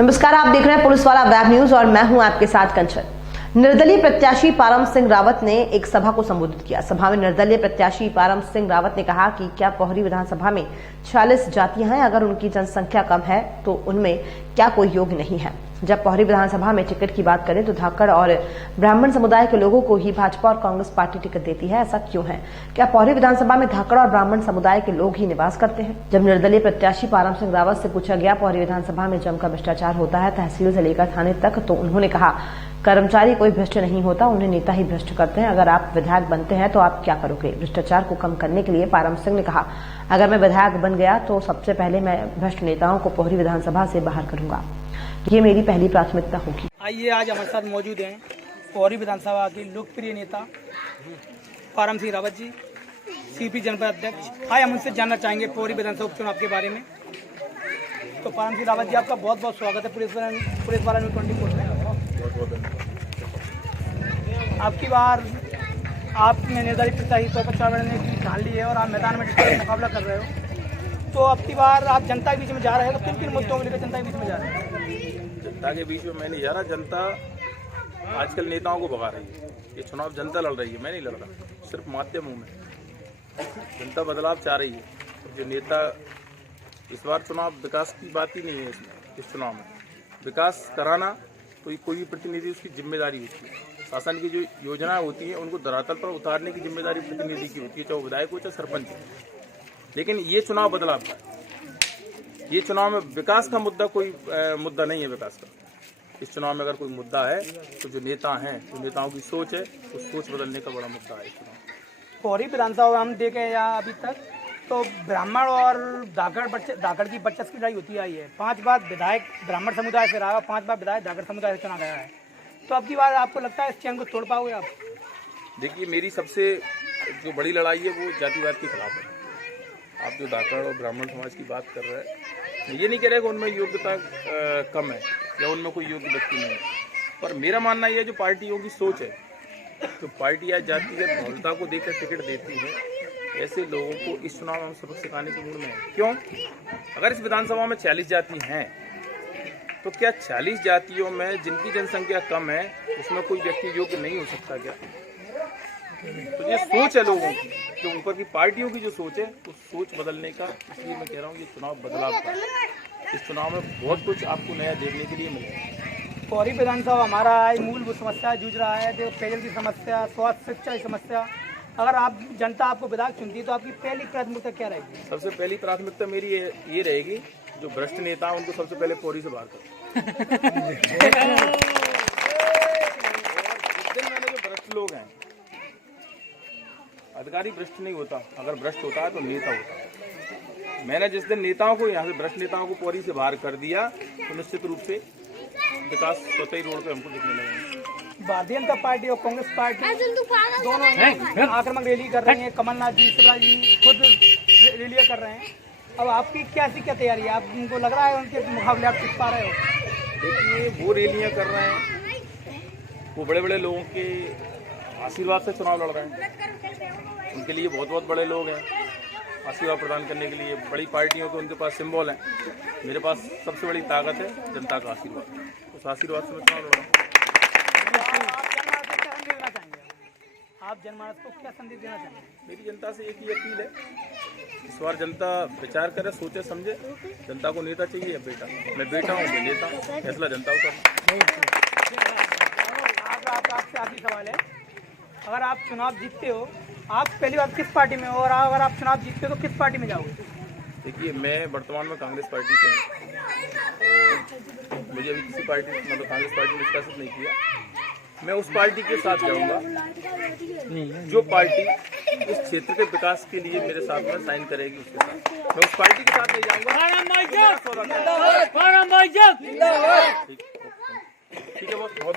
नमस्कार, आप देख रहे हैं पुलिस वाला वेब न्यूज और मैं हूं आपके साथ कंचन। निर्दलीय प्रत्याशी पारम सिंह रावत ने एक सभा को संबोधित किया। सभा में निर्दलीय प्रत्याशी पारम सिंह रावत ने कहा कि क्या पोहरी विधानसभा में 46 जातियां हैं, अगर उनकी जनसंख्या कम है तो उनमें क्या कोई योग्य नहीं है। जब पोहरी विधानसभा में टिकट की बात करें तो धाकड़ और ब्राह्मण समुदाय के लोगों को ही भाजपा और कांग्रेस पार्टी टिकट देती है, ऐसा क्यों है? क्या पोहरी विधानसभा में धाकड़ और ब्राह्मण समुदाय के लोग ही निवास करते हैं? जब निर्दलीय प्रत्याशी पारम सिंह रावत से पूछा गया पोहरी विधानसभा में जमकर भ्रष्टाचार होता है तहसील से लेकर थाने तक, तो उन्होंने कहा कर्मचारी कोई भ्रष्ट नहीं होता, उन्हें नेता ही भ्रष्ट करते हैं। अगर आप विधायक बनते हैं तो आप क्या करोगे? भ्रष्टाचार को कम करने के लिए पारम सिंह ने कहा, अगर मैं विधायक बन गया तो सबसे पहले मैं भ्रष्ट नेताओं को पोहरी विधानसभा से बाहर करूंगा, ये मेरी पहली प्राथमिकता होगी। आइए, आज हमारे साथ मौजूद हैं पोहरी विधानसभा के लोकप्रिय नेता पारम सिंह रावत जी, सीपी जनपद अध्यक्ष। आज हम उनसे जानना चाहेंगे पोहरी विधानसभा उपचुनाव के बारे में। तो पारम सिंह रावत जी, आपका बहुत बहुत स्वागत है पुलिस वाला न्यूज़ 24 में। आपकी बार आपने निर्धारित प्रत्याशी तौर पर चुनाव लड़ने की ठान ली है और आप मैदान में मुकाबला कर रहे हो, तो अब की बार आप जनता के बीच में जा रहे हैं, तो किन किन मुद्दों को लेकर जनता के बीच में जा रहे हैं? जनता के बीच में मैं नहीं जा रहा। जनता आजकल नेताओं को भगा रही है। ये चुनाव जनता लड़ रही है, मैं नहीं लड़ रहा, सिर्फ माध्यम हूँ मैं। जनता बदलाव चाह रही है। जो नेता इस बार चुनाव विकास की बात ही नहीं है। इस चुनाव में विकास कराना तो कोई भी प्रतिनिधि उसकी जिम्मेदारी होती है। शासन की जो योजनाएं होती हैं उनको धरातल पर उतारने की जिम्मेदारी प्रतिनिधि की होती है, चाहे वो विधायक हो चाहे सरपंच हो। लेकिन ये चुनाव बदलाव का है। ये चुनाव में विकास का मुद्दा कोई मुद्दा नहीं है। विकास का इस चुनाव में अगर कोई मुद्दा है तो जो नेता हैं, जो नेताओं की सोच है, उस सोच बदलने का बड़ा मुद्दा है इस चुनाव। पोहरी विधानसभा हम देखें या अभी तक तो ब्राह्मण और धाकड़ की वर्चस्व की लड़ाई होती आई है। 5 बार विधायक ब्राह्मण समुदाय से रहा, 5 बार विधायक धाकड़ समुदाय से चुना गया है। तो अब की बार आपको लगता है इस चैन को तोड़ पाओगे आप? देखिए, मेरी सबसे जो बड़ी लड़ाई है वो जातिवाद के खिलाफ है। आप जो धाकड़ और ब्राह्मण समाज की बात कर रहे हैं, ये नहीं कह रहे कि उनमें योग्यता कम है या उनमें कोई योग्य व्यक्ति नहीं है, पर मेरा मानना ये है जो पार्टियों की सोच है, जो पार्टी या जातिगत भव्यता को देखकर टिकट देती है, ऐसे लोगों को इस चुनाव में हम सबक सिखाने के मूड में है। क्यों? अगर इस विधानसभा में 40 जाति हैं तो क्या 40 जातियों में जिनकी जनसंख्या कम है उसमें कोई व्यक्ति योग्य नहीं हो सकता क्या? तो ये सोच है लोगों की, जो ऊपर की पार्टियों की जो सोच है, उस सोच बदलने का, इसलिए मैं कह रहा हूँ ये चुनाव बदलाव का। इस चुनाव में बहुत कुछ आपको नया देखने के लिए मिलेगा। पोहरी विधानसभा हमारा मूलभूत समस्या जूझ रहा है, जो पेयजल की समस्या, स्वास्थ्य शिक्षा की समस्या। अगर आप जनता आपको विधायक चुनती है तो आपकी पहली प्राथमिकता क्या रहेगी? सबसे पहली प्राथमिकता मेरी ये रहेगी, जो भ्रष्ट नेता है उनको सबसे पहले पोहरी से बाहर करो। जिस दिन मैंने जो भ्रष्ट लोग हैं, अधिकारी भ्रष्ट नहीं होता, अगर भ्रष्ट होता है तो नेता होता है। मैंने जिस दिन नेताओं को, यहाँ से भ्रष्ट नेताओं को पोहरी से बाहर कर दिया तो निश्चित रूप से विकास स्वतः ही रोड पे हमको दिखने लगेगा। भारतीय जनता पार्टी और कांग्रेस पार्टी दोनों आक्रामक रैली कर रही हैं। कमलनाथ जी, शिवराज जी खुद रैलियां कर रहे हैं। अब आपकी क्या तैयारी है? आपको लग रहा है उनके मुकाबले आप टिक पा रहे हो? देखिए, वो रैलियां कर रहे हैं, वो बड़े बड़े लोगों के आशीर्वाद से चुनाव लड़ रहे हैं। उनके लिए बहुत बहुत बड़े लोग हैं आशीर्वाद प्रदान करने के लिए। बड़ी पार्टियों के उनके पास सिंबल हैं। मेरे पास सबसे बड़ी ताकत है जनता का आशीर्वाद। उस आशीर्वाद से मैं चुनाव लड़ रहा हूँ। आप जनमानस को क्या संदेश देना चाहेंगे? मेरी जनता से एक ही अपील है, इस बार जनता विचार करे, सोचे समझे। जनता को नेता चाहिए या बेटा? मैं बेटा हूँ, मैं नेता हूँ, फैसला जनता का। आपसे आखिरी सवाल है, अगर आप चुनाव जीतते हो, आप पहली बार किस पार्टी में हो, और अगर आप चुनाव जीतते हो तो किस पार्टी में जाओगे? देखिए, मैं वर्तमान में कांग्रेस पार्टी से हूँ और मुझे अभी किसी पार्टी, मतलब कांग्रेस पार्टी ने निष्कासित नहीं किया। मैं उस पार्टी के साथ जाऊंगा जो पार्टी इस क्षेत्र के विकास के लिए मेरे साथ में साइन करेगी, उसके साथ मैं उस पार्टी के साथ नहीं जाऊंगा। ठीक है, बहुत बहुत